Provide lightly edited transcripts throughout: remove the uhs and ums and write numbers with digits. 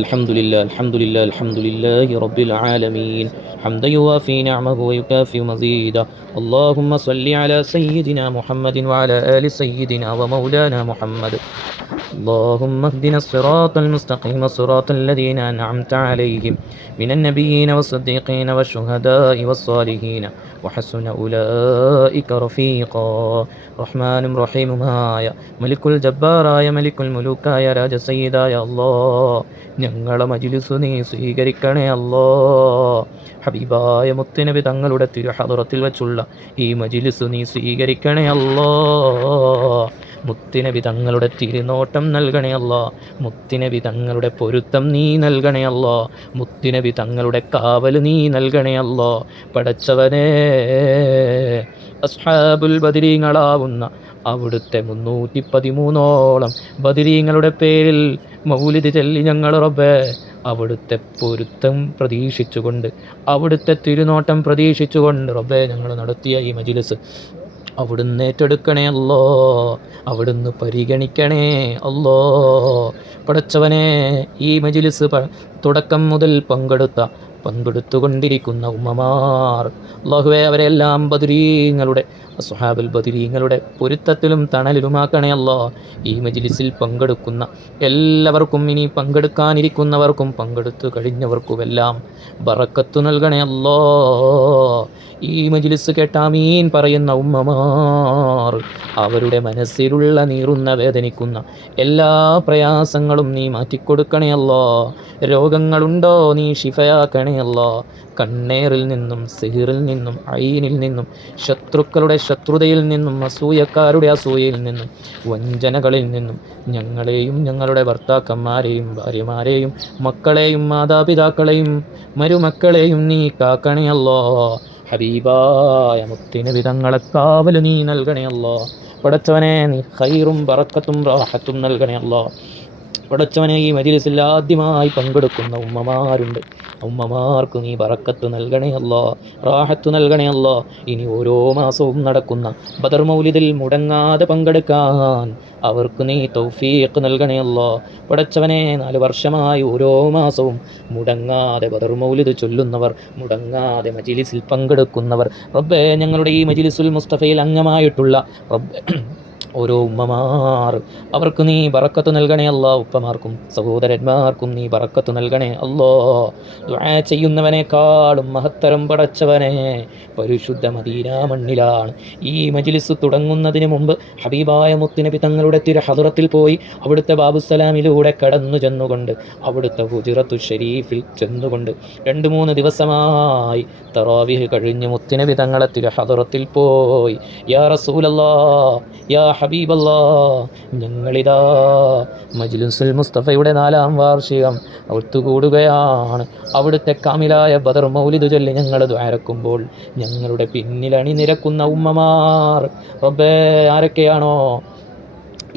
الحمد لله الحمد لله رب العالمين حمدا يوافي نعمه ويكافئ مزيدا. اللهم صل على سيدنا محمد وعلى آل سيدنا ومولانا محمد. اللهم اهدنا الصراط المستقيم صراط الذين أنعمت عليهم من النبيين والصديقين والشهداء والصالحين وحسن أولئك رفيقا. റഹ്മാനും റഹീമുമായ മലിക്കുൽ ജബ്ബാറായ മലിക്കുൽ മുലൂക്കായ രാജ സയ്യിദായ അല്ലാ, ഞങ്ങളെ മജ്ലിസ് നീ സ്വീകരിക്കണേ അല്ലാ. ഹബീബായ മുത്തുനബി തങ്ങളുടെ തിരുഹദറത്തിൽ വെച്ചുള്ള ഈ മജ്ലിസ് നീ സ്വീകരിക്കണേ അല്ലാ. മുത്തുനബി തങ്ങളുടെ തിരുനോട്ടം നൽകണേ അല്ലാ. മുത്തുനബി തങ്ങളുടെ പൊരുത്തം നീ നൽകണേ അല്ലാ. മുത്തുനബി തങ്ങളുടെ കാവൽ നീ നൽകണേ അല്ലാ. പടച്ചവനേ, അസ്ഹാബുൽ ബദരീങ്ങളാവുന്ന അവിടുത്തെ 313ഓളം ബദരീങ്ങളുടെ പേരിൽ മൗലിദ് ചൊല്ലി ഞങ്ങൾ റബ്ബേ അവിടുത്തെ പൊരുത്തം പ്രതീക്ഷിച്ചുകൊണ്ട്, അവിടുത്തെ തിരുനോട്ടം പ്രതീക്ഷിച്ചുകൊണ്ട് റബ്ബേ ഞങ്ങൾ നടത്തിയ ഈ മജ്ലിസ് അവിടുന്ന് ഏറ്റെടുക്കണേ അല്ലോ, അവിടുന്ന് പരിഗണിക്കണേ അല്ലോ. പടച്ചവനെ, ഈ മജ്ലിസ് തുടക്കം മുതൽ പങ്കെടുത്തുകൊണ്ടിരിക്കുന്ന ഉമ്മമാർ, അല്ലാഹുവേ അവരെല്ലാം ബദരീങ്ങളുടെ അസ്ഹാബുൽ ബദരീങ്ങളുടെ പൊരുത്തത്തിലും തണലിലുമാക്കണേ അല്ലാ. ഈ മജ്ലിസിൽ പങ്കെടുക്കുന്ന എല്ലാവർക്കും, ഇനി പങ്കെടുക്കാനിരിക്കുന്നവർക്കും പങ്കെടുത്തു കഴിഞ്ഞവർക്കുമെല്ലാം ബറക്കത്ത് നൽകണേ അല്ലാ. ഈ മജ്ലിസ് കേട്ട ആമീൻ പറയുന്ന ഉമ്മമാർ, അവരുടെ മനസ്സിലുള്ള നീറുന്ന വേദനിക്കുന്ന എല്ലാ പ്രയാസങ്ങളും നീ മാറ്റിക്കൊടുക്കണേ അല്ലാ. രോഗങ്ങളുണ്ടോ നീ ശിഫയാക്കണേ അല്ലാ. കണ്ണേറിൽ നിന്നും, സിഹിറിൽ നിന്നും, ഐനിൽ നിന്നും, ശത്രുക്കളുടെ ശത്രുതയിൽ നിന്നും, അസൂയക്കാരുടെ അസൂയയിൽ നിന്നും, വഞ്ചനകളിൽ നിന്നും ഞങ്ങളെയും ഞങ്ങളുടെ ഭർത്താക്കന്മാരെയും ഭാര്യമാരെയും മക്കളെയും മാതാപിതാക്കളെയും മരുമക്കളെയും നീ കാക്കണേ അല്ലാ. ഹബീബായ മുത്തിനബി തങ്ങളെ കാവൽ നീ നൽകണേ അല്ലാ. പടച്ചവനെ, നീ ഖൈറും ബറക്കത്തും റാഹത്തും നൽകണേ അല്ലാ. പടച്ചവനെ, ഈ മജ്ലിസിൽ ആദ്യമായി പങ്കെടുക്കുന്ന ഉമ്മമാരുണ്ട്, ഉമ്മമാർക്ക് നീ ബറക്കത്ത് നൽകണേ അല്ലാ, റാഹത്ത് നൽകണേ അല്ലാ. ഇനി ഓരോ മാസവും നടക്കുന്ന ബദർ മൗലിദിൽ മുടങ്ങാതെ പങ്കെടുക്കാൻ അവർക്ക് നീ തൗഫീഖ് നൽകണേ അല്ലാ. പടച്ചവനെ, 4 വർഷമായി ഓരോ മാസവും മുടങ്ങാതെ ബദർ മൗലിദ് ചൊല്ലുന്നവർ, മുടങ്ങാതെ മജ്ലിസിൽ പങ്കെടുക്കുന്നവർ റബ്ബേ, ഞങ്ങളുടെ ഈ മജ്ലിസുൽ മുസ്തഫയിൽ അംഗമായിട്ടുള്ള റബ്ബേ ഓരോ ഉമ്മമാർ, അവർക്ക് നീ ബറക്കത്ത് നൽകണേ അല്ലാ. ഉപ്പമാർക്കും സഹോദരന്മാർക്കും നീ ബറക്കത്ത് നൽകണേ അല്ലാ. ദുആ ചെയ്യുന്നവനേക്കാളും മഹത്തരം പടച്ചവനെ, പരിശുദ്ധ മദീന മണ്ണിലാണ് ഈ മജ്ലിസ് തുടങ്ങുന്നതിന് മുമ്പ് ഹബീബായ മുത്തുനബി തങ്ങളുടെ തിരുഹദറത്തിൽ പോയി അവിടുത്തെ ബാബുസലാമിലൂടെ കടന്നു ചെന്നുകൊണ്ട്, അവിടുത്തെ ഹുജറത്തു ഷരീഫിൽ ചെന്നുകൊണ്ട് 2-3 ദിവസമായി തറാവീഹ് കഴിഞ്ഞ് മുത്തുനബി തങ്ങളെ തിരുഹദറത്തിൽ പോയി, യാ റസൂലല്ലാഹ്, യാ ഹബീബല്ലാ, ഞങ്ങളിതാ മജ്ലിസുൽ മുസ്തഫയുടെ 4-ാം വാർഷികം ഒത്തുകൂടുകയാണ്. അവിടുത്തെ കാമിലായ ബദർ മൗലിദ് ചൊല്ലി ഞങ്ങൾ ദ്വാരക്കുമ്പോൾ ഞങ്ങളുടെ പിന്നിൽ അണിനിരക്കുന്ന ഉമ്മമാർ റബ്ബേ, ആരൊക്കെയാണോ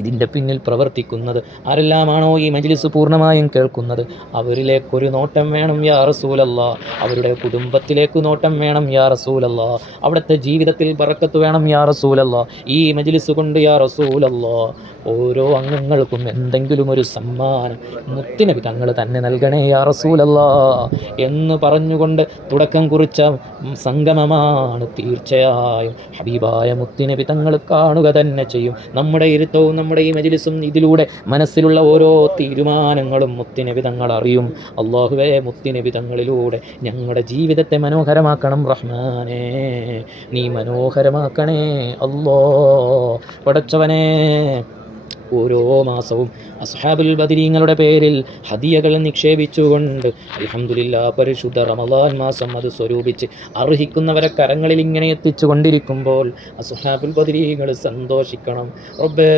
ഇതിൻ്റെ പിന്നിൽ പ്രവർത്തിക്കുന്നത്, ആരെല്ലാമാണോ ഈ മജ്ലിസ് പൂർണ്ണമായും കേൾക്കുന്നത്, അവരിലേക്കൊരു നോട്ടം വേണം യാ റസൂലല്ലാ. അവരുടെ കുടുംബത്തിലേക്ക് നോട്ടം വേണം യാ റസൂലല്ലാ. അവിടുത്തെ ജീവിതത്തിൽ ബറക്കത്ത് വേണം യാ റസൂലല്ലാ. ഈ മജ്ലിസ് കൊണ്ട് യാ റസൂലല്ലാ ഓരോ അംഗങ്ങൾക്കും എന്തെങ്കിലും ഒരു സമ്മാനം മുത്തുനബി തങ്ങൾ തന്നെ നൽകണേ യാ റസൂലല്ലാ എന്ന് പറഞ്ഞുകൊണ്ട് തുടക്കം കുറിച്ച സംഗമമാണ്. തീർച്ചയായും ഹബീബായ മുത്തുനബി തങ്ങൾ കാണുക തന്നെ ചെയ്യും. നമ്മുടെ ഇരുത്തവും നമ്മുടെ ഈ മജ്ലിസും ഇതിലൂടെ മനസ്സിലുള്ള ഓരോ തീരുമാനങ്ങളും മുത്തുനബി തങ്ങൾ അറിയും. അല്ലാഹുവേ, മുത്തുനബി തങ്ങളിലൂടെ ഞങ്ങളുടെ ജീവിതത്തെ മനോഹരമാക്കണം റഹ്മാനേ, നീ മനോഹരമാക്കണേ അല്ലാ. പടച്ചവനേ, ഓരോ മാസവും അസ്ഹാബുൽ ബദരീങ്ങളുടെ പേരിൽ ഹദിയകൾ നിക്ഷേപിച്ചുകൊണ്ട് അൽഹംദുലില്ലാഹ് പരിശുദ്ധ റമളാൻ മാസം അത് സ്വരൂപിച്ച് അർഹിക്കുന്നവരെ കരങ്ങളിൽ ഇങ്ങനെ എത്തിച്ചു കൊണ്ടിരിക്കുമ്പോൾ അസ്ഹാബുൽ ബദരീകൾ സന്തോഷിക്കണം റബ്ബേ.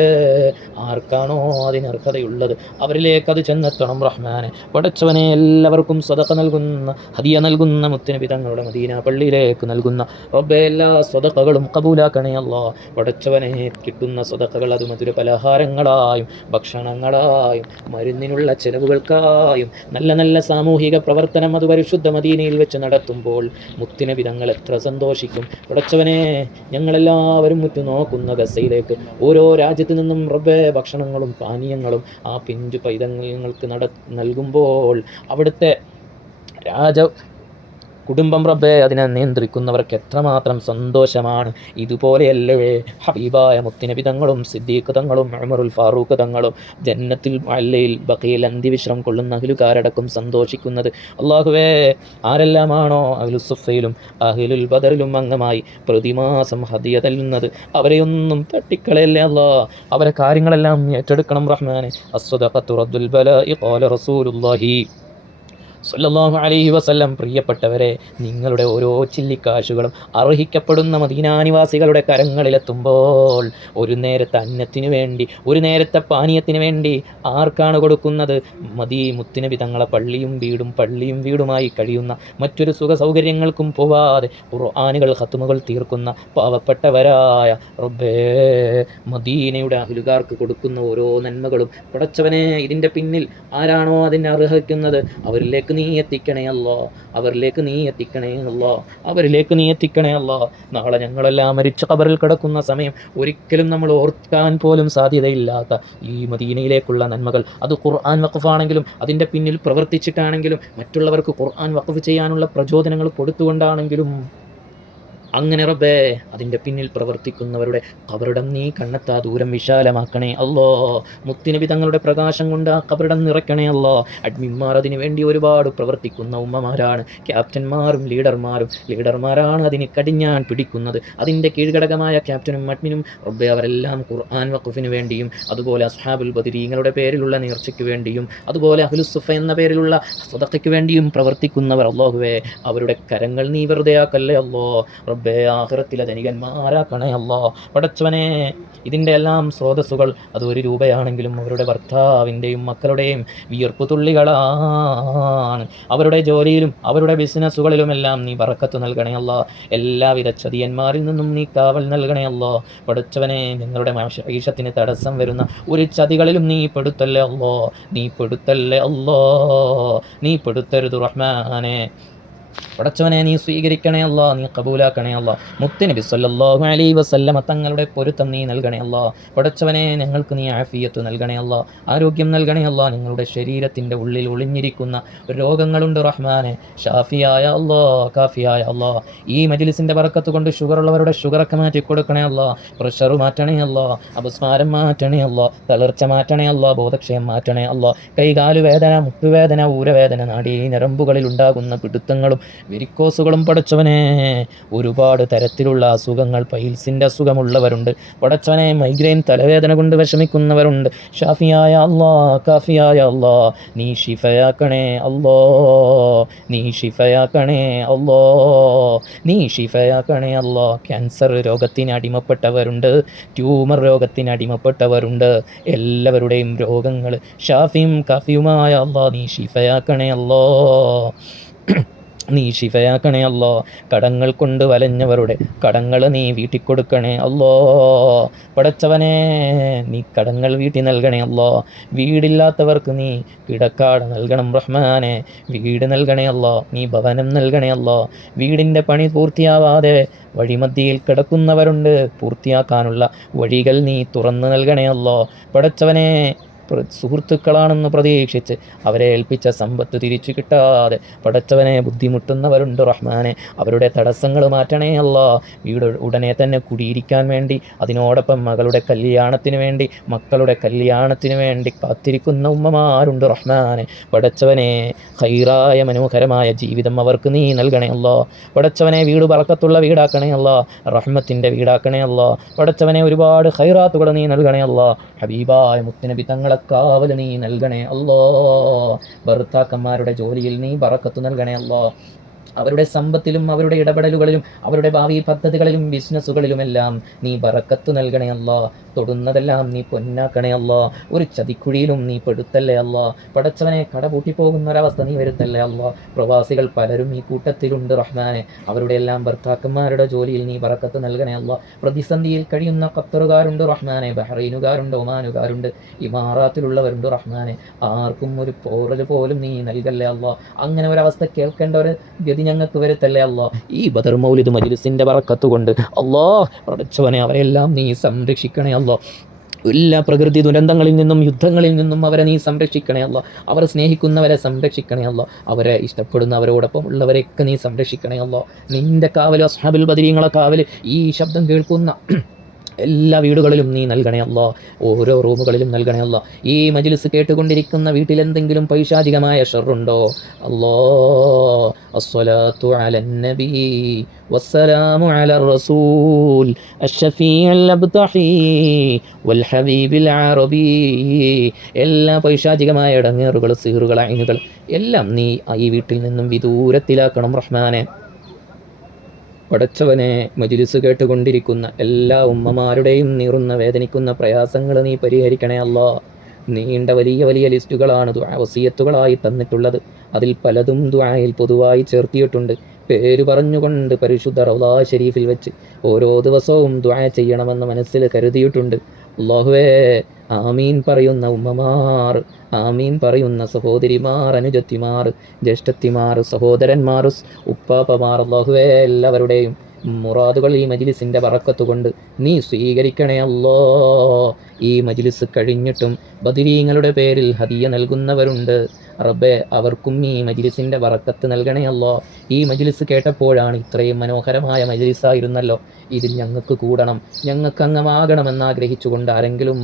ആർക്കാണോ അതിനർഹതയുള്ളത് അവരിലേക്ക് അത് ചെന്നെത്തണം റഹ്മാനെ. പടച്ചവനെ, എല്ലാവർക്കും സദഖ നൽകുന്ന, ഹദിയ നൽകുന്ന മുത്തുനബി തങ്ങളുടെ മദീന പള്ളിയിലേക്ക് നൽകുന്ന റബ്ബേ, എല്ലാ സദഖകളും കബൂലാക്കണേ അല്ലാ. പടച്ചവനെ, കിട്ടുന്ന സദഖകൾ അത് മധുര പലഹാരങ്ങൾ വസ്ത്രങ്ങളായും ഭക്ഷണങ്ങളായും മരുന്നിനുള്ള ചെലവുകൾക്കായും നല്ല നല്ല സാമൂഹിക പ്രവർത്തനം അത് പരിശുദ്ധ മദീനയിൽ വെച്ച് നടത്തുമ്പോൾ മുത്തുനബി തങ്ങൾ എത്ര സന്തോഷിക്കും. പടച്ചവനെ, ഞങ്ങളെല്ലാവരും നോക്കുന്ന ഗസയിലേക്ക് ഓരോ രാജ്യത്തു നിന്നും റബ്ബേ ഭക്ഷണങ്ങളും പാനീയങ്ങളും ആ പിഞ്ചു പൈതങ്ങൾക്ക് നൽകുമ്പോൾ അവിടുത്തെ കുടുംബം റബ്ബേ അതിനെ നിയന്ത്രിക്കുന്നവർക്ക് എത്രമാത്രം സന്തോഷമാണ്. ഇതുപോലെയല്ലേ ഹബീബായ മുത്തുനബി തങ്ങളും സിദ്ദീഖ് തങ്ങളും ഉമറുൽ ഫാറൂഖ് തങ്ങളും ജന്നത്തുൽ മുഅല്ലയിൽ ബഖീൽ അന്തിവിശ്രം കൊള്ളുന്ന അഹ്ലുകാരടക്കം സന്തോഷിക്കുന്നത്. അല്ലാഹുവേ, ആരെല്ലാമാണോ അഹ്ലുൽ സുഫയിലും അഹ്ലുൽ ബദറിലും അംഗമായി പ്രതിമാസം ഹദിയ തല്ലുന്നത് അവരെയൊന്നും തട്ടിക്കളയല്ലേ അല്ലാ. അവരെ കാര്യങ്ങളെല്ലാം ഏറ്റെടുക്കണം റഹ്മാനെ. അസ്സദഖത്തു റദ്ദുൽ ബലാഇ ഖാല റസൂലുള്ളാഹി സ്വല്ലല്ലാഹു അലൈഹി വസല്ലം. പ്രിയപ്പെട്ടവരെ, നിങ്ങളുടെ ഓരോ ചില്ലിക്കാശുകളും അർഹിക്കപ്പെടുന്ന മദീനാനിവാസികളുടെ കരങ്ങളിലെത്തുമ്പോൾ ഒരു നേരത്തെ അന്നത്തിന് വേണ്ടി, ഒരു നേരത്തെ പാനീയത്തിന് വേണ്ടി ആർക്കാണ് കൊടുക്കുന്നത്? മുത്തുനബി തങ്ങളെ പള്ളിയും വീടുമായി കഴിയുന്ന മറ്റൊരു സുഖ സൗകര്യങ്ങൾക്കും പോവാതെ ഖുർആനുകൾ ഖത്മുകൾ തീർക്കുന്ന പാവപ്പെട്ടവരായ റബ്ബേ മദീനയുടെ അഹ്ലുകാർക്ക് കൊടുക്കുന്ന ഓരോ നന്മകളും പടച്ചവനെ, ഇതിൻ്റെ പിന്നിൽ ആരാണോ അതിനെ അർഹിക്കുന്നത് അവരിലേക്ക് നീ എത്തിക്കണേ അല്ലാ, അവരിലേക്ക് നീ എത്തിക്കണേ അല്ലാ. നാളെ ഞങ്ങളെല്ലാം മരിച്ച ഖബറിൽ കിടക്കുന്ന സമയം ഒരിക്കലും നമ്മൾ ഓർക്കാൻ പോലും സാധ്യതയില്ലാത്ത ഈ മദീനയിലേക്കുള്ള നന്മകൾ, അത് ഖുർആൻ വഖഫാണെങ്കിലും അതിൻ്റെ പിന്നിൽ പ്രവർത്തിച്ചിട്ടാണെങ്കിലും മറ്റുള്ളവർക്ക് ഖുർആൻ വഖഫ് ചെയ്യാനുള്ള പ്രചോദനങ്ങൾ കൊടുത്തുകൊണ്ടാണെങ്കിലും, അങ്ങനെ റബ്ബേ അതിൻ്റെ പിന്നിൽ പ്രവർത്തിക്കുന്നവരുടെ ഖബറിടം നീ കണ്ണെത്താ ദൂരം വിശാലമാക്കണേ അല്ലോ. മുത്തുനബി തങ്ങളുടെ പ്രകാശം കൊണ്ട് ആ ഖബറിടം നിറയ്ക്കണേ അല്ലോ. അഡ്മിന്മാർ അതിനു വേണ്ടി ഒരുപാട് പ്രവർത്തിക്കുന്ന ഉമ്മമാരാണ്, ക്യാപ്റ്റന്മാരും ലീഡർമാരാണ് അതിന് കടിഞ്ഞാൻ പിടിക്കുന്നത്. അതിൻ്റെ കീഴ്ഘടകമായ ക്യാപ്റ്റനും അഡ്മിനും റബ്ബേ അവരെല്ലാം ഖുർആൻ വഖഫിന് വേണ്ടിയും അതുപോലെ അസ്ഹാബുൽ ബദരീങ്ങളുടെ പേരിലുള്ള നേർച്ചയ്ക്ക് വേണ്ടിയും അതുപോലെ അഹ്ലുസ് സുഫ എന്ന പേരിലുള്ള സദഖയ്ക്ക് വേണ്ടിയും പ്രവർത്തിക്കുന്നവർ അല്ലാഹുവേ, അവരുടെ കരങ്ങൾ നീ വെറുതെ ആക്കല്ലേ അല്ലോ. റബ്ബേ ആഖിറത്തിലെ ധനികന്മാരാക്കണേ അല്ലാ. പടച്ചവനെ, ഇതിൻ്റെ എല്ലാം സ്രോതസ്സുകൾ അത് 1 രൂപയാണെങ്കിലും അവരുടെ ഭർത്താവിൻ്റെയും മക്കളുടെയും വിയർപ്പ് തുള്ളികളാണ്. അവരുടെ ജോലിയിലും അവരുടെ ബിസിനസ്സുകളിലുമെല്ലാം നീ ബറക്കത്ത് നൽകണേ അല്ലാ. എല്ലാവിധ ചതിയന്മാരിൽ നിന്നും നീ കാവൽ നൽകണേ അല്ലാ. പടച്ചവനെ, ഞങ്ങളുടെ ഈശത്തിന് തടസ്സം വരുന്ന ഒരു ചതികളിലും നീ പെടുത്തല്ലേ അല്ലോ, നീ പെടുത്തരുത് റഹ്മാനെ. പടച്ചവനെ, നീ സ്വീകരിക്കണേ അല്ലാ, നീ കബൂലാക്കണേ അല്ലാ. മുത്തുനബി സല്ലല്ലാഹു അലൈഹി വസല്ലമ തങ്ങളുടെ പൊരുത്തം നീ നൽകണേ അല്ലാ. പടച്ചവനെ, ഞങ്ങൾക്ക് നീ ആഫിയത്ത് നൽകണേ അല്ലാ, ആരോഗ്യം നൽകണേ അല്ലാ. ഞങ്ങളുടെ ശരീരത്തിൻ്റെ ഉള്ളിൽ ഒളിഞ്ഞിരിക്കുന്ന രോഗങ്ങളുണ്ട് റഹ്മാനെ. ഷാഫിയായ അല്ലാ, കാഫിയായ അല്ലാ, ഈ മജ്ലിസിൻ്റെ ബറക്കത്ത് കൊണ്ട് ഷുഗറുള്ളവരുടെ ഷുഗറൊക്കെ മാറ്റി കൊടുക്കണേ അല്ലാ. പ്രഷർ മാറ്റണേ അല്ലാ, അപസ്മാരം മാറ്റണേ അല്ലാ, തളർച്ച മാറ്റണേ അല്ലാ, ബോധക്ഷയം മാറ്റണേ അല്ലാ. കൈകാലു വേദന, മുട്ടുവേദന, ഊരവേദന, നാഡീ ഞരമ്പുകളിൽ ഉണ്ടാകുന്ന പിടുത്തങ്ങളും വെരിക്കോസുകളും പടച്ചവനെ, ഒരുപാട് തരത്തിലുള്ള അസുഖങ്ങൾ, പൈൽസിൻ്റെ അസുഖമുള്ളവരുണ്ട് പടച്ചവനെ. മൈഗ്രെയിൻ തലവേദന കൊണ്ട് വിഷമിക്കുന്നവരുണ്ട്. ഷാഫിയായ അല്ലാ, കാഫിയായ അല്ലാ, നീ ഷിഫയാക്കണേ അല്ലോ, നീ ഷിഫയാക്കണേ അല്ലോ. ക്യാൻസർ രോഗത്തിന് അടിമപ്പെട്ടവരുണ്ട്, ട്യൂമർ രോഗത്തിന് അടിമപ്പെട്ടവരുണ്ട്. എല്ലാവരുടെയും രോഗങ്ങൾ ഷാഫിയും കാഫിയുമായ അല്ലാ നീ ഷിഫയാക്കണേ അല്ലോ, നീ ഷിഫയാക്കണേ അല്ലോ. കടങ്ങൾ കൊണ്ട് വലഞ്ഞവരുടെ കടങ്ങൾ നീ വീട്ടിക്കൊടുക്കണേ അല്ലോ. പടച്ചവനെ, നീ കടങ്ങൾ വീട്ടി നൽകണേ അല്ലോ. വീടില്ലാത്തവർക്ക് നീ കിടക്കാട് നൽകണം റഹ്മാനെ. വീട് നൽകണേ അല്ലോ, നീ ഭവനം നൽകണേ അല്ലോ. വീടിൻ്റെ പണി പൂർത്തിയാവാതെ വഴിമധ്യയിൽ കിടക്കുന്നവരുണ്ട്, പൂർത്തിയാക്കാനുള്ള വഴികൾ നീ തുറന്നു നൽകണേ അല്ലോ. പടച്ചവനെ, സുഹൃത്തുക്കളാണെന്ന് പ്രതീക്ഷിച്ച് അവരെ ഏൽപ്പിച്ച സമ്പത്ത് തിരിച്ചു കിട്ടാതെ പടച്ചവനെ ബുദ്ധിമുട്ടുന്നവരുണ്ട് റഹ്മാനെ. അവരുടെ തടസ്സങ്ങൾ മാറ്റണേ അല്ലാ. വീട് ഉടനെ തന്നെ കുടിയിരിക്കാൻ വേണ്ടി, അതിനോടൊപ്പം മകളുടെ കല്യാണത്തിന് വേണ്ടി, മക്കളുടെ കല്യാണത്തിന് വേണ്ടി കാത്തിരിക്കുന്ന ഉമ്മമാരുണ്ട് റഹ്മാനെ. പടച്ചവനെ, ഖൈറായ മനോഹരമായ ജീവിതം അവർക്ക് നീ നൽകണേ അല്ലാ. പടച്ചവനെ, വീട് ബറക്കത്തുള്ള വീടാക്കണേ അല്ലാ, റഹ്മത്തിൻ്റെ വീടാക്കണേ അല്ലാ. പടച്ചവനെ, ഒരുപാട് ഖൈറാത്തുകൾ നീ നൽകണേ അല്ലാ. ഹബീബായ മുത്തുനബി തങ്ങളെ കാവൽ നീ നൽകണേ അല്ലോ. ഭർത്താക്കന്മാരുടെ ജോലിയിൽ നീ ബറക്കത്ത് നൽകണേ അല്ലോ. അവരുടെ സമ്പത്തിലും അവരുടെ ഇടപെടലുകളിലും അവരുടെ ഭാവി പദ്ധതികളിലും ബിസിനസ്സുകളിലുമെല്ലാം നീ ബറക്കത്ത് നൽകണേ അല്ലാ. തൊടുന്നതെല്ലാം നീ പൊന്നാക്കണേ അല്ലാ. ഒരു ചതിക്കുഴിയിലും നീ പെടുത്തല്ലേ അല്ലാ. പടച്ചവനെ കടപൂട്ടിപ്പോകുന്ന ഒരവസ്ഥ നീ വരുത്തല്ലേ അല്ലാ. പ്രവാസികൾ പലരും ഈ കൂട്ടത്തിലുണ്ട് റഹ്മാനെ. അവരുടെ എല്ലാം ഭർത്താക്കന്മാരുടെ ജോലിയിൽ നീ ബറക്കത്ത് നൽകണേ അല്ലാ. പ്രതിസന്ധിയിൽ കഴിയുന്ന ഖത്തറുകാരുണ്ട് റഹ്മാനെ, ബഹ്റൈനുകാരുണ്ട്, ഒമാനുകാരുണ്ട്, ഇമാറാത്തിലുള്ളവരുണ്ട് റഹ്മാനെ. ആർക്കും ഒരു പോറൽ പോലും നീ നൽകല്ലേ അല്ലാ. അങ്ങനെ ഒരവസ്ഥ കേൾക്കേണ്ട ഒരു ഗതി ഞങ്ങൾക്ക് വരുത്തല്ലേ അല്ലാ. ഈ ബദർ മൗലിദ് മജ്ലിസിന്റെ ബറക്കത്ത് കൊണ്ട് അല്ലാ പടച്ചവനെ അവരെല്ലാം നീ സംരക്ഷിക്കണേ അല്ലാ. എല്ലാ പ്രകൃതി ദുരന്തങ്ങളിൽ നിന്നും യുദ്ധങ്ങളിൽ നിന്നും അവരെ നീ സംരക്ഷിക്കണേ അല്ലാ. അവർ സ്നേഹിക്കുന്നവരെ സംരക്ഷിക്കണേ അല്ലാ. അവരെ ഇഷ്ടപ്പെടുന്നവരോടൊപ്പം ഉള്ളവരെയൊക്കെ നീ സംരക്ഷിക്കണേ അല്ലാ. നിന്റെ കാവൽ, അസ്ഹാബുൽ ബദരീങ്ങളെ കാവൽ ഈ ശബ്ദം കേൾക്കുന്ന എല്ലാ വീടുകളിലും നീ നൽകണേ അല്ലാ. ഓരോ റൂമുകളിലും നൽകണേ അല്ലാ. ഈ മജ്ലിസ് കേട്ടുകൊണ്ടിരിക്കുന്ന വീട്ടിൽ എന്തെങ്കിലും പൈശാചികമായ ഷർറുണ്ടോ അല്ലാ. അസ്സലാത്തു അലൻ നബി വസ്സലാമു അലർ റസൂൽ അഷ്ശഫീഉൽ അബ്തഹി വൽ ഹബീബിൽ അറബി. എല്ലാ പൈശാചികമായ ഇടങ്ങേറുകൾ, സിഹറുകൾ, ഐനുകൾ എല്ലാം നീ ഈ വീട്ടിൽ നിന്നും വിദൂരത്തിലാക്കണം റഹ്മാനെ. പടച്ചവനെ, മജ്ലിസ് കേട്ടുകൊണ്ടിരിക്കുന്ന എല്ലാ ഉമ്മമാരുടെയും നീറുന്ന വേദനിക്കുന്ന പ്രയാസങ്ങൾ നീ പരിഹരിക്കണേ അല്ലാ. നീണ്ട വലിയ വലിയ ലിസ്റ്റുകളാണ് ദുആ വസിയത്തുകളായി തന്നിട്ടുള്ളത്. അതിൽ പലതും ദുആയിൽ പൊതുവായി ചേർത്തിയിട്ടുണ്ട്. പേര് പറഞ്ഞുകൊണ്ട് പരിശുദ്ധ റൗളാ ഷരീഫിൽ വെച്ച് ഓരോ ദിവസവും ദുആ ചെയ്യണമെന്ന് മനസ്സിൽ കരുതിയിട്ടുണ്ട്. അല്ലാഹുവേ, ആമീൻ പറയുന്ന ഉമ്മമാർ, ആമീൻ പറയുന്ന സഹോദരിമാർ, അനുജത്തിമാർ, ജ്യേഷ്ഠത്തിമാർ, സഹോദരന്മാർ, ഉപ്പാപ്പമാർ, അല്ലാഹുവേ എല്ലാവരുടെയും മുറാദുകൾ ഈ മജ്ലിസിൻ്റെ ബറക്കത്ത് കൊണ്ട് നീ സ്വീകരിക്കണേ അല്ലാ. ഈ മജ്ലിസ് കഴിഞ്ഞിട്ടും ബദരീങ്ങളുടെ പേരിൽ ഹദിയ നൽകുന്നവരുണ്ട് റബ്ബേ. അവർക്കും ഈ മജ്ലിസിൻ്റെ ബറക്കത്ത് നൽകണേ അല്ലാ. ഈ മജ്ലിസ് കേട്ടപ്പോഴാണ് ഇത്രയും മനോഹരമായ മജ്ലിസായിരുന്നല്ലോ, ഇതിൽ ഞങ്ങൾക്ക് കൂടണം, ഞങ്ങൾക്ക് അംഗമാകണമെന്ന് ആഗ്രഹിച്ചുകൊണ്ട് ആരെങ്കിലും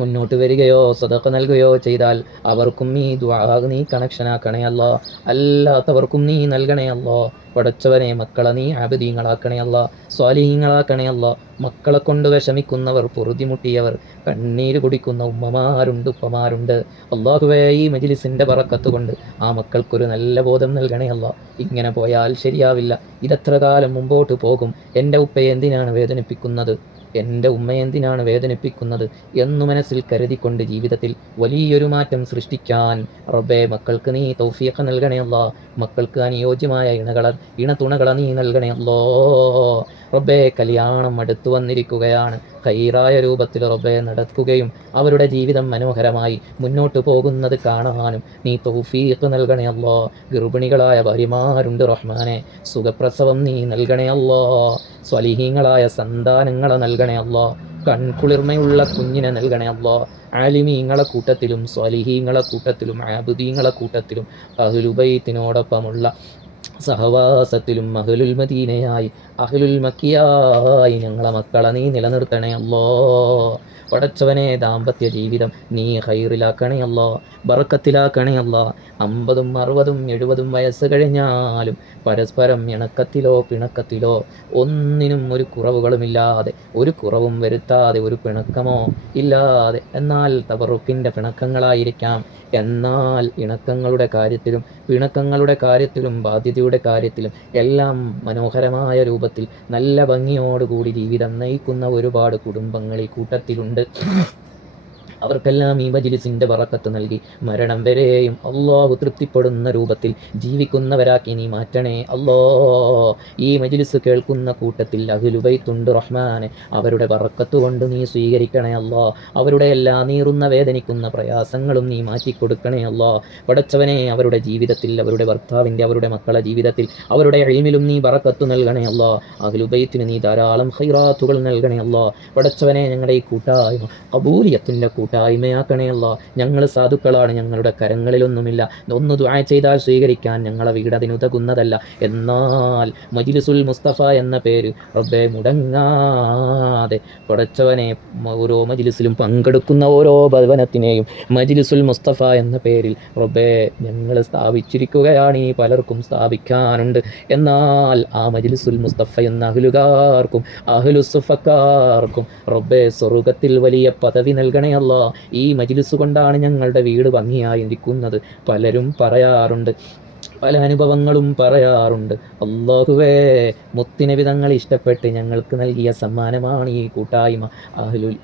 മുന്നോട്ട് വരികയോ സദഖ നൽകുകയോ ചെയ്താൽ അവർക്കും നീ ദുആ നീ കണക്ഷനാക്കണേ അല്ലാ. അല്ലാത്തവർക്കും നീ നൽകണേ അല്ലാ. പടച്ചവനെ, മക്കളെ നീ ആബിദീങ്ങളാക്കണേ അല്ലാ, സ്വാലിഹീങ്ങളാക്കണേ അല്ലാ. മക്കളെ കൊണ്ട് വിഷമിക്കുന്നവർ, പൊറുതിമുട്ടിയവർ, കണ്ണീര് കുടിക്കുന്ന ഉമ്മമാരുണ്ട്, ഉപ്പമാരുണ്ട്. അല്ലാഹുവേ, ഈ മജ്ലിസിൻ്റെ ബറക്കത്ത് കൊണ്ട് ആ മക്കൾക്കൊരു നല്ല ബോധം നൽകണേ അല്ലാ. ഇങ്ങനെ പോയാൽ ശരിയാവില്ല, ഇതെത്ര കാലം മുമ്പോട്ട് പോകും, എൻ്റെ ഉപ്പയെ എന്തിനാണ് വേദനിപ്പിക്കുന്നത്, എൻ്റെ ഉമ്മയെ എന്തിനാണ് വേദനിപ്പിക്കുന്നത് എന്നു മനസ്സിൽ കരുതിക്കൊണ്ട് ജീവിതത്തിൽ വലിയൊരു മാറ്റം സൃഷ്ടിക്കാൻ റബ്ബേ മക്കൾക്ക് നീ തൗഫീഖ് നൽകണേ അല്ലാ. മക്കൾക്ക് അനുയോജ്യമായ ഇണതുണകളെ നീ നൽകണേ അല്ലാ. റബ്ബേ, കല്യാണം അടുത്തു വന്നിരിക്കുകയാണ്. ഖൈറായ രൂപത്തിൽ റബ്ബേ നടക്കുകയും അവരുടെ ജീവിതം മനോഹരമായി മുന്നോട്ട് പോകുന്നത് കാണാനും നീ തൗഫീഖ് നൽകണേ അല്ലാ. ഗർഭിണികളായ ഭാര്യമാരുണ്ട് റഹ്മാനെ, സുഖപ്രസവം നീ നൽകണേ അല്ലാ. സ്വലിഹീങ്ങളായ സന്താനങ്ങളെ നൽകണേ അല്ലാ. കൺകുളിർമയുള്ള കുഞ്ഞിനെ നൽകണേ അല്ലാ. ആലിമീങ്ങളെ കൂട്ടത്തിലും സ്വാലിഹീങ്ങളെ കൂട്ടത്തിലും ആബുദീങ്ങളെ കൂട്ടത്തിലും അഹ്ലുബൈത്തിനോടൊപ്പമുള്ള സഹവാസത്തിലും അഹ്ലുൽ മദീനയായി അഹ്ലുൽ മക്കിയായി ഞങ്ങളെ മക്കളെ നീ നിലനിർത്തണേ അല്ലാ. പടച്ചവനെ, ദാമ്പത്യ ജീവിതം നീ ഖൈറിലാക്കണേ അല്ലാ, ബറക്കത്തിലാക്കണേ അല്ലാ. 50, 60, 70 വയസ്സ് കഴിഞ്ഞാലും പരസ്പരം ഇണക്കത്തിലോ പിണക്കത്തിലോ ഒന്നിനും ഒരു കുറവുകളുമില്ലാതെ, ഒരു കുറവും വരുത്താതെ, ഒരു പിണക്കമോ ഇല്ലാതെ, എന്നാൽ തബറുക്കിൻ്റെ പിണക്കങ്ങളായിരിക്കാം, എന്നാൽ ഇണക്കങ്ങളുടെ കാര്യത്തിലും പിണക്കങ്ങളുടെ കാര്യത്തിലും ബാധ്യതയുടെ കാര്യത്തിലും എല്ലാം മനോഹരമായ രൂപത്തിൽ നല്ല ഭംഗിയോടുകൂടി ജീവിതം നയിക്കുന്ന ഒരുപാട് കുടുംബങ്ങൾ ഈ കൂട്ടത്തിലുണ്ട്. അവർക്കെല്ലാം ഈ മജ്ലിസിൻ്റെ ബറക്കത്ത് നൽകി മരണം വരെയും അല്ലാഹു തൃപ്തിപ്പെടുന്ന രൂപത്തിൽ ജീവിക്കുന്നവരാക്കി നീ മാറ്റണേ അല്ലാ. ഈ മജ്ലിസ് കേൾക്കുന്ന കൂട്ടത്തിൽ അഹ്ലുബൈത്തുണ്ട് റഹ്മാനെ, അവരുടെ ബറക്കത്ത് കൊണ്ട് നീ സ്വീകരിക്കണേ അല്ലാ. അവരുടെ എല്ലാ നീറുന്ന വേദനിക്കുന്ന പ്രയാസങ്ങളും നീ മാറ്റിക്കൊടുക്കണേ അല്ലാ. പടച്ചവനെ, അവരുടെ ജീവിതത്തിൽ, അവരുടെ ഭർത്താവിൻ്റെ, അവരുടെ മക്കളുടെ ജീവിതത്തിൽ, അവരുടെ ഇൽമിലും നീ ബറക്കത്ത് നൽകണേ അല്ലാ. അഹ്ലുബൈത്തിന് നീ ധാരാളം ഖൈറാത്തുകൾ നൽകണേ അല്ലാ. പടച്ചവനെ, ഞങ്ങളുടെ ഈ കൂട്ടായ്മ ഖബൂലിയത്തിൻ്റെ കൂട്ടായ്മയാക്കണേ അല്ലാ. ഞങ്ങൾ സാധുക്കളാണ്, ഞങ്ങളുടെ കരങ്ങളിലൊന്നുമില്ല, ഒന്ന് ദുആ ചെയ്താൽ സ്വീകരിക്കാൻ ഞങ്ങളെ വീട് അതിനുതകുന്നതല്ല. എന്നാൽ മജ്ലിസുൽ മുസ്തഫ എന്ന പേര് റബ്ബേ മുടങ്ങാതെ പടച്ചവനെ ഓരോ മജ്ലിസിലും പങ്കെടുക്കുന്ന ഓരോ ഭവനത്തിനെയും മജ്ലിസുൽ മുസ്തഫ എന്ന പേരിൽ റബ്ബേ ഞങ്ങൾ സ്ഥാപിച്ചിരിക്കുകയാണ്. ഈ പലർക്കും സ്ഥാപിക്കാനുണ്ട്, എന്നാൽ ആ മജ്ലിസുൽ മുസ്തഫ എന്ന അഹ്ലുകാർക്കും അഹ്ലുസുഫക്കാർക്കും റബ്ബേ സ്വർഗത്തിൽ വലിയ പദവി നൽകണേ അല്ലാ. ഈ മജ്ലിസ് കൊണ്ടാണ് ഞങ്ങളുടെ വീട് ഭംഗിയായിരിക്കുന്നത്. പലരും പറയാറുണ്ട്, പല അനുഭവങ്ങളും പറയാറുണ്ട്. അല്ലാഹുവേ, മുത്തുനബി തങ്ങൾ ഇഷ്ടപ്പെട്ട് ഞങ്ങൾക്ക് നൽകിയ സമ്മാനമാണ് ഈ കൂട്ടായ്മ. അഹ്ലുൽ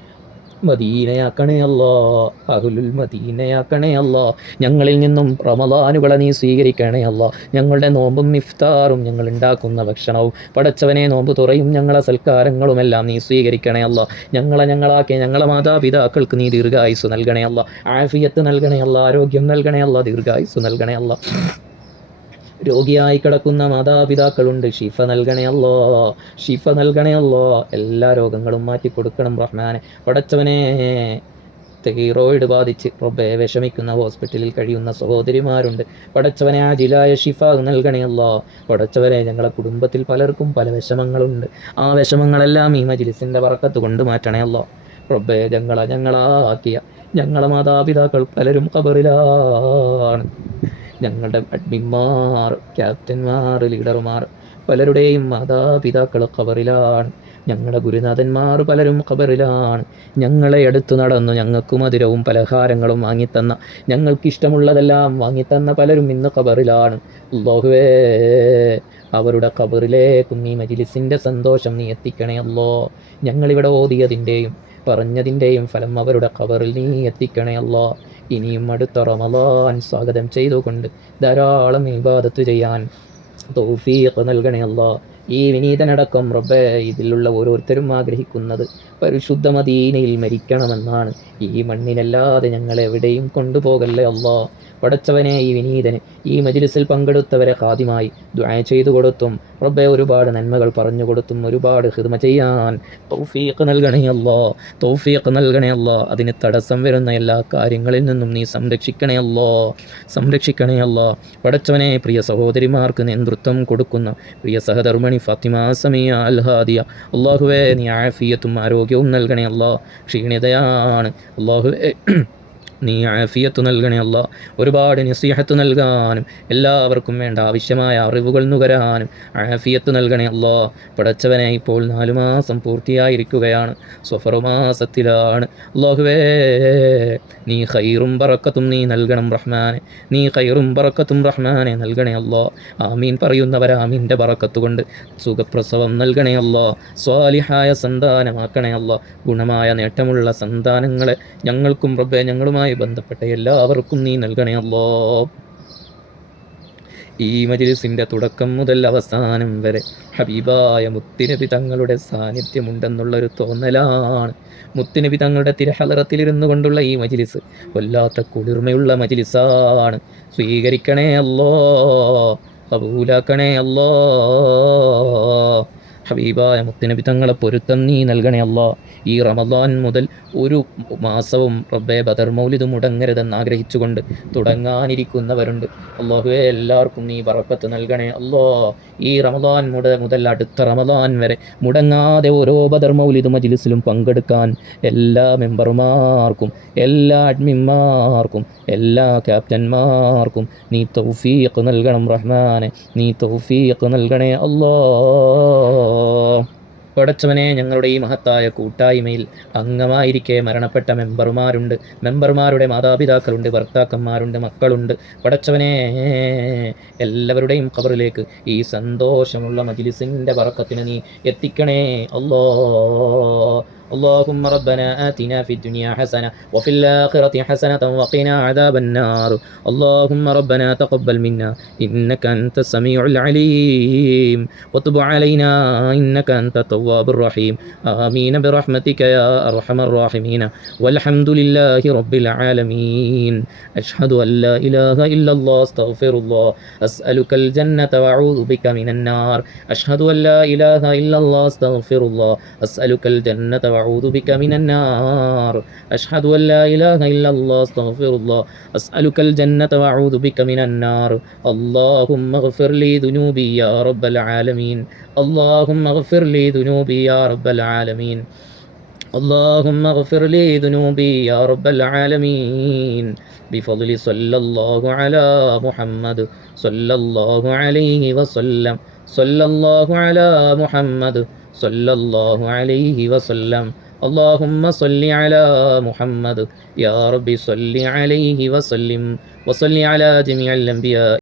മദീനയാക്കണേ അല്ലാ, അഹ്ലുൽ മദീനയാക്കണേ അല്ലാ. ഞങ്ങളിൽ നിന്നും റമളാനുകളെ നീ സ്വീകരിക്കണേ അല്ലാ. ഞങ്ങളുടെ നോമ്പും ഇഫ്താറും ഞങ്ങൾ ഉണ്ടാക്കുന്ന ഭക്ഷണവും പടച്ചവനെ നോമ്പ് തുറയും ഞങ്ങളെ സൽക്കാരങ്ങളുമെല്ലാം നീ സ്വീകരിക്കണേ അല്ലാ. ഞങ്ങളാക്കിയ ഞങ്ങളെ മാതാപിതാക്കൾക്ക് നീ ദീർഘായുസ് നൽകണേ അല്ലാ, ആഫിയത്ത് നൽകണേ അല്ലാ, ആരോഗ്യം നൽകണേ അല്ലാ, ദീർഘായുസ് നൽകണേ അല്ലാ. രോഗിയായി കിടക്കുന്ന മാതാപിതാക്കളുണ്ട്, ഷിഫ നൽകണേ അല്ലാ, ഷിഫ നൽകണേ അല്ലാ. എല്ലാ രോഗങ്ങളും മാറ്റിക്കൊടുക്കണം റഹ്മാനെ. പടച്ചവനെ, തൈറോയിഡ് ബാധിച്ച് റബ്ബേ വിഷമിക്കുന്ന ഹോസ്പിറ്റലിൽ കഴിയുന്ന സഹോദരിമാരുണ്ട്. പടച്ചവനെ, ആജിലായ ഷിഫ നൽകണേ അല്ലാ. പടച്ചവനെ, ഞങ്ങളെ കുടുംബത്തിൽ പലർക്കും പല വിഷമങ്ങളുണ്ട്. ആ വിഷമങ്ങളെല്ലാം ഈ മജ്ലിസിൻ്റെ ബറക്കത്ത് കൊണ്ട് മാറ്റണേ അല്ലാ. റബ്ബേ, ഞങ്ങളാക്കിയ ഞങ്ങളെ മാതാപിതാക്കൾ പലരും ഖബറിലാണ്. ഞങ്ങളുടെ അഡ്മിന്മാർ, ക്യാപ്റ്റന്മാർ, ലീഡർമാർ പലരുടെയും മാതാപിതാക്കൾ ഖബറിലാണ്. ഞങ്ങളുടെ ഗുരുനാഥന്മാർ പലരും ഖബറിലാണ്. ഞങ്ങളെ അടുത്ത് നടന്നു ഞങ്ങൾക്ക് മധുരവും പലഹാരങ്ങളും വാങ്ങിത്തന്ന, ഞങ്ങൾക്കിഷ്ടമുള്ളതെല്ലാം വാങ്ങിത്തന്ന പലരും ഇന്ന് ഖബറിലാണ്. അല്ലാഹുവേ, അവരുടെ ഖബറിലേക്കും നീ മജ്ലിസിൻ്റെ സന്തോഷം നീ എത്തിക്കണേ അല്ലോ. ഞങ്ങളിവിടെ ഓതിയതിൻ്റെയും പറഞ്ഞതിൻ്റെയും ഫലം അവരുടെ ഖബറിൽ നീ എത്തിക്കണേ അല്ലോ. ഇനിയും അടുത്ത റമളാൻ സ്വാഗതം ചെയ്തുകൊണ്ട് ധാരാളം ഇബാദത്ത് ചെയ്യാൻ തൗഫീഖ് നൽകണേ അല്ലാ. ഈ വിനീതനടക്കം റബ്ബേ, ഇതിലുള്ള ഓരോരുത്തരും ആഗ്രഹിക്കുന്നത് പരിശുദ്ധ മദീനയിൽ മരിക്കണമെന്നാണ്. ഈ മണ്ണിനല്ലാതെ ഞങ്ങളെവിടെയും കൊണ്ടുപോകല്ലേ അല്ലാ. പടച്ചവനെ, ഈ വിനീതന് ഈ മജ്ലിസിൽ പങ്കെടുത്തവരെ ഖാദിമായി ദുആ ചെയ്തു കൊടുത്തും റബ്ബേ ഒരുപാട് നന്മകൾ പറഞ്ഞു കൊടുത്തും ഒരുപാട് ഖിദ്മ ചെയ്യാൻ തൗഫീഖ് നൽകണേ അല്ലാ, തൗഫീഖ് നൽകണേ അല്ലാ. അതിന് തടസ്സം വരുന്ന എല്ലാ കാര്യങ്ങളിൽ നിന്നും നീ സംരക്ഷിക്കണേ അല്ലാ, സംരക്ഷിക്കണേ അല്ലാ. പടച്ചവനെ, പ്രിയ സഹോദരിമാർക്ക് നേതൃത്വം കൊടുക്കുന്ന പ്രിയ സഹധർമ്മിണി ഫാത്തിമ സമിയ അൽ ഹാദിയ, അല്ലാഹുവേ, നീ ആഫിയത്തും ആരോഗ്യവും നൽകണേ അല്ലാ. ക്ഷീണിതയാണ് അല്ലാഹുവേ, നീ ആഫിയത്ത് നൽകണേ അല്ലാ. ഒരുപാട് നസീഹത്ത് നൽകാനും എല്ലാവർക്കും വേണ്ട ആവശ്യമായ അറിവുകൾ നുകരാനും ആഫിയത്ത് നൽകണേ അല്ലാ. പടച്ചവനെ, ഇപ്പോൾ 4 മാസം പൂർത്തിയായിരിക്കുകയാണ്, സഫർ മാസത്തിലാണ്. അല്ലാഹുവേ, നീ ഖൈറും ബറക്കത്തും നീ നൽകണം റഹ്മാനെ, നീ ഖൈറും ബറക്കത്തും റഹ്മാനെ നൽകണേ അല്ലാ. ആമീൻ പറയുന്നവർ ആമീൻ്റെ ബറക്കത്ത് കൊണ്ട് സുഖപ്രസവം നൽകണേ അല്ലാ. സ്വാലിഹായ സന്താനമാക്കണേ അല്ലാ. ഗുണമായ നേട്ടമുള്ള സന്താനങ്ങളെ ഞങ്ങൾക്കും റബ്ബേ ഞങ്ങളുമായി ബന്ധപ്പെട്ട എല്ലാവർക്കും നീ നൽകണേ അല്ലാ. ഈ മജ്ലിസിൻ്റെ തുടക്കം മുതൽ അവസാനം വരെ ഹബീബായ മുത്തുനബി തങ്ങളുടെ സാന്നിധ്യമുണ്ടെന്നുള്ളൊരു തോന്നലാണ്. മുത്തുനബി തങ്ങളുടെ തിരഹലറത്തിലിരുന്നു കൊണ്ടുള്ള ഈ മജ്ലിസ് വല്ലാത്ത കുളിർമയുള്ള മജ്ലിസാണ്. സ്വീകരിക്കണേ അല്ലാ, കബൂലാക്കണേ അല്ലാ. ഹബീബായ മുത്തുനബി തങ്ങളെ പൊരുത്തം നീ നൽകണേ അല്ലാ. ഈ റമളാൻ മുതൽ ഒരു മാസവും റബ്ബേ ബദർ മൗലിദ് മുടങ്ങരുതെന്ന് ആഗ്രഹിച്ചുകൊണ്ട് തുടങ്ങാനിരിക്കുന്നവരുണ്ട്. അല്ലാഹുവേ, എല്ലാവർക്കും നീ ബറക്കത്ത് നൽകണേ അല്ലാ. ഈ റമളാൻ മുതൽ അടുത്ത റമളാൻ വരെ മുടങ്ങാതെ ഓരോ ബദർ മൗലിദ് മജ്ലിസിലും പങ്കെടുക്കാൻ എല്ലാ മെമ്പർമാർക്കും, എല്ലാ അഡ്മിന്മാർക്കും, എല്ലാ ക്യാപ്റ്റന്മാർക്കും നീ തൗഫീഖ് നൽകണം റഹ്മാനെ, നീ തൗഫീഖ് നൽകണേ അല്ലാ. പടച്ചവനെ, ഞങ്ങളുടെ ഈ മഹത്തായ കൂട്ടായ്മയിൽ അംഗമായിരിക്കെ മരണപ്പെട്ട മെമ്പർമാരുണ്ട്, മെമ്പർമാരുടെ മാതാപിതാക്കളുണ്ട്, ഭർത്താക്കന്മാരുണ്ട്, മക്കളുണ്ട്. പടച്ചവനെ, എല്ലാവരുടെയും ഖബറിലേക്ക് ഈ സന്തോഷമുള്ള മജ്ലിസിൻ്റെ ബറക്കത്തിന് നീ എത്തിക്കണേ അല്ലാ. اللهم ربنا آتنا في الدنيا حسنة وفي الآخرة حسنة وقنا عذاب النار. اللهم ربنا تقبل منا إنك أنت السميع العليم وتب علينا إنك أنت التواب الرحيم. آمين برحمتك يا أرحم الراحمين. والحمد لله رب العالمين. أشهد أن لا إله إلا الله استغفر الله. أسألك الجنة وأعوذ بك من النار. أشهد أن لا إله إلا الله استغفر الله. أسألك الجنة وأعوذ بك من النار. أشهد أن لا إله إلا الله استغفر الله. أسألك الجنة وأعوذ بك من النار. اللهم اغفر لي ذنوبي يا رب العالمين. اللهم اغفر لي ذنوبي يا رب العالمين. اللهم اغفر لي ذنوبي يا رب العالمين. بفضل صلى الله على محمد صلى الله عليه وسلم. صلى الله على محمد صلى الله عليه وسلم. اللهم صل على محمد يا رب صل عليه وسلم وصل على جميع الأنبياء